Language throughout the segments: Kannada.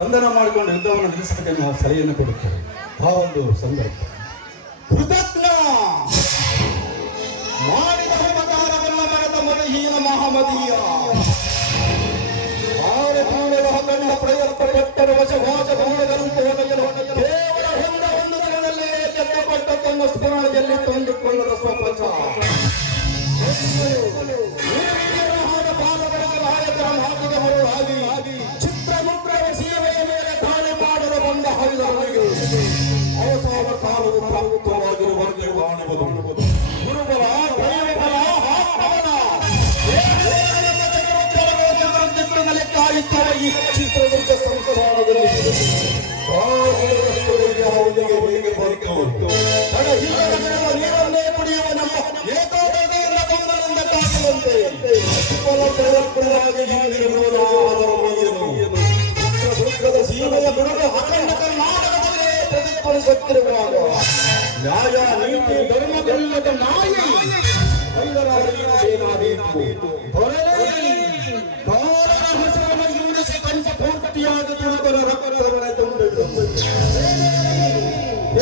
ಬಂಧನ ಮಾಡಿಕೊಂಡು ಯುದ್ಧವನ್ನು ನಿಲ್ಲಿಸಲಿಕ್ಕೆ ನಾವು ಸಲಹೆಯನ್ನು ಕೊಡುತ್ತೇವೆ. ಆ ಒಂದು ಸಂದರ್ಭ ಕೃತಜ್ಞ ಮಾಡಿದ ಉಪಕಾರವನ್ನ ಮರೆತ ಮನಹೀನ ಮಹಾಮದೀಯ ಕಂಡ ಪ್ರಯತ್ನ ಪಟ್ಟರ ವಶವಾಸ ಭವನಗಳನ್ನು ಕೇವಲ ಒಂದು ದಿನದಲ್ಲಿ ಕೆತ್ತಪಟ್ಟ ತನ್ನ ಸ್ಮರಣೆಯಲ್ಲಿ ತಂದುಕೊಳ್ಳದ ಸ್ವಪಚ ನಾಯಕರ ಮಾತಿಗೆ ಮರುಳಾಗಿ ಚಿತ್ರಮುದ್ರವ ಸೀಮೆಯ ಮೇಲೆ ದಾಳಿ ಮಾಡಲು ಬಂದ ಹರಿದವರಿಗೆ ಅವಸಾನ ಕಾಲವು ಪ್ರಾಪ್ತವಾಗಿರುವಂತೆ ಕಾಣಬಹುದು. ಗುರುಬಲ ದೈವಬಲ ಆತ್ಮಬಲ ಚಿತ್ರದಲ್ಲಿ ಕಾಯುತ್ತವ ಈ ಚಿತ್ರದುರ್ಗ ಸಂಸ್ಥಾನದಲ್ಲಿ ಹೇಗೆ ಬರುತ್ತವರು ನೀರನ್ನೇ ಕುಡಿಯುವ ನಮ್ಮ ಏಕಾಗ್ರತೆಯಿಂದ ಬಂಧನದಿಂದ ಕಾಣುವಂತೆ ಚಿತ್ರದುರ್ಗದ ಸೀಮೆಯ ಬಿಡುಗು ಅಖಂಡ ಕರ್ನಾಟಕದಲ್ಲಿ ಪ್ರತಿಫಲಿಸುತ್ತಿರುವಾಗ ನ್ಯಾಯ ನೀತಿ ಧರ್ಮಗಳಿಲ್ಲದ ನಾಯಿ ಏನಾದೀತು ಹಸಿರನ್ನು ಕಂಚ ಪೂರ್ತಿಯಾದ ತುಳುಕರ ರಕ್ತಗಳ ತುಂಬಿತು.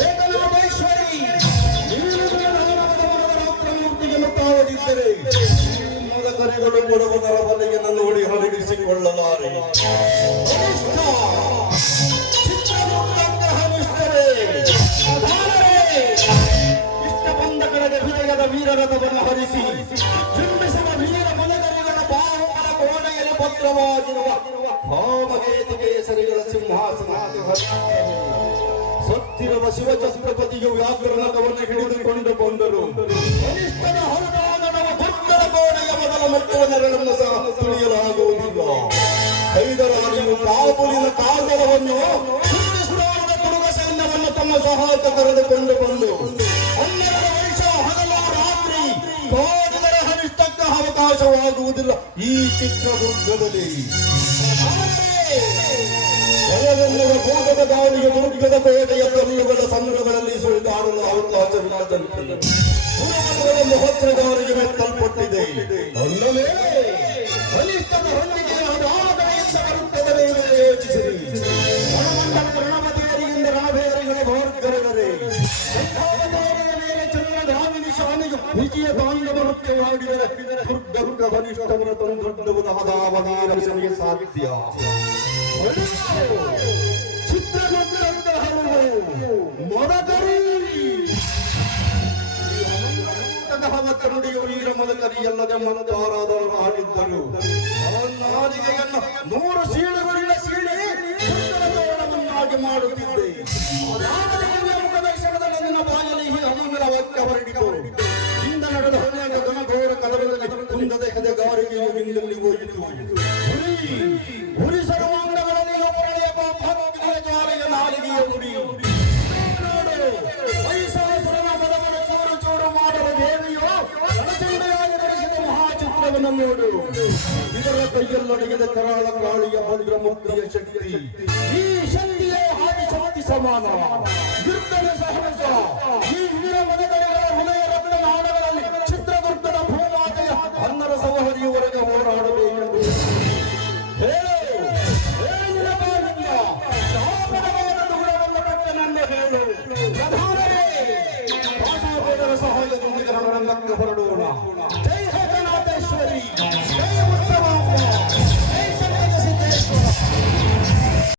ಏಕನಾಥೇಶ್ವರಿ ರಾತ್ರಮೂರ್ತಿಗೆ ಮುಖಾವದಿದ್ದರೆ ಕರೆಗಳು ಕೊಡುವುದರ ಬಲೆಗೆ ನೋಡಿ ಹರಗಿಸಿಕೊಳ್ಳಲಾರೆ. ಇಷ್ಟ ಬಂದ ಕಡೆಗೆ ವಿಜಯದ ವೀರರಥವನ್ನು ಹರಿಸಿ ಚುಂಬಿಸುವ ವೀರ ಮನಗರಿಗಳ ಬಾಹುಗಳ ಕೋಣೆಯಲ್ಲಿ ಭದ್ರವಾಗಿರುವ ಭಾವಗೇತಿ ಕೇಸರಿಗಳ ಸಿಂಹಾಸನ ಸತ್ತಿರುವ ಶಿವಛತ್ರಪತಿಯು ವ್ಯಾಘ್ರನಕವನ್ನು ಹಿಡಿದುಕೊಂಡು ಬಂದರು. ಕನಿಷ್ಠದ ಹೊರದಾಗಣವ ಭಕ್ತರ ಕೋಣೆಯ ಮೊದಲ ಮೆಟ್ಟುವ ನೆರಳನ್ನು ಸಹ ತುಳಿಯಲಾಗುವುದಿಲ್ಲ. ಹೈದರಾಲಿಯು ಕಾಬೂಲಿನ ಕಾಗದವನ್ನು ಹಿಂದೂಸ್ತಾನದ ಕುರುಗ ಸೈನ್ಯವನ್ನು ತಮ್ಮ ಸಹಾಯಕ ಕರೆದುಕೊಂಡು ಬಂದು 12 ವರ್ಷ ಹಗಲು ರಾತ್ರಿ ಕಾಡಿದರೆ ಅನಿಷ್ಟಕ್ಕೆ ಅವಕಾಶವಾಗುವುದಿಲ್ಲ ಈ ಚಿತ್ರದುರ್ಗದಲ್ಲಿ. ಜಲವೆನ್ನುವ ಭೂತದ ಗಾಳಿಗೆ ದುರ್ಗದ ಕೋಟೆಯ ಕಲ್ಲುಗಳ ಸಂಘಗಳಲ್ಲಿ ಸುಳಿದಾಡಲು ಅವಕಾಶವಿಲ್ಲದಂತೆ ಪುರಾಣಗಳ ಮಹೋತ್ಸವಗಾರಿಗೆ ಮೆತ್ತಲ್ಪಟ್ಟಿದೆ. ಅಲ್ಲವೇ ಅನಿಷ್ಟದ ಹೊಂದಿಗೆ ಅದಾಗಡೆಯಿಂದ ಬರುತ್ತದೆ ಯೋಚಿಸಿರಿ. ರಣಮಂಡಲದ ರಣಮತಿಯರಿಗಿಂದ ರಣಭೇರಿಗಳ ಭಾರ್ಗರವರೇ ಸಂಧಾವತಾರಿಯ ಮೇಲೆ ಚಂದ್ರಗಾಮಿನಿ ಶಾಮಿಯು ವಿಜಯ ತಾಂಡವ ನೃತ್ಯವಾಗಿದರೆ ದುರ್ಗ ಬಲಿಷ್ಠವರ ತಂದೊಡ್ಡುವುದಾದವೀರನಿಗೆ ಸಾಧ್ಯ. ಚಿತ್ರಮುದ್ರದ ಹಲವು ಮೊದಕರಿ ನುಡಿಯು ವೀರ ಮೊದಕರಿಯಲ್ಲದೆ ಮನದಾರಾದರೂ ಹಾಡಿದ್ದರು. ನಾಲಿಗೆಯನ್ನು 100 ಸೀಳುಗಳಿಂದ ಸೀಳಿ ತೋರಣವನ್ನಾಗಿ ಮಾಡುತ್ತಿದ್ದೆ. ಮುಖದರ್ಶನದಲ್ಲಿ ನಿನ್ನ ಬಾಯಲ್ಲಿ ಹನುಮನ ವಾಕ್ಯ ಹೊರಡಿತು. ಹಿಂದ ನಡೆದ ಹೊಣೆಯ ಘನಘೋರ ಕಲರದಲ್ಲಿ ಕುಂದದ ಹೆದೆಗಾರಿಕೆಯು ಹಿಂದಲ್ಲಿ ಹೋಯಿತು. ಗುರಿ ಸರ್ವಾಂಗಗಳಲ್ಲಿ ಒಬ್ಬರಳೆಯ ಭಕ್ತಿಯ ಜ್ವಾಲೆಯ ನಾಲಿಗೆಯ ಗುಡಿ ಮಹಿಷಾಸುರನ ಪದವನ್ನು ಚೂರು ಚೂರು ಮಾಡಲು ದೇವಿಯೋ ರಣಚಂಡೆಯಾಗಿ ಧರಿಸಿದ ಮಹಾಚಿತ್ರವನ್ನು ನೋಡು. ಇದರ ಕೈಯಲ್ಲೊಡಗಿದ ಕರಾಳ ಕಾಳಿಯ ಭದ್ರ ಮುಕ್ತಿಯ ಶಕ್ತಿ. ಈ ಶಕ್ತಿಯೇ ಆದಿಶಕ್ತಿ ಸಮಾನ. ಯುದ್ಧದ ಸಹಜ ಈ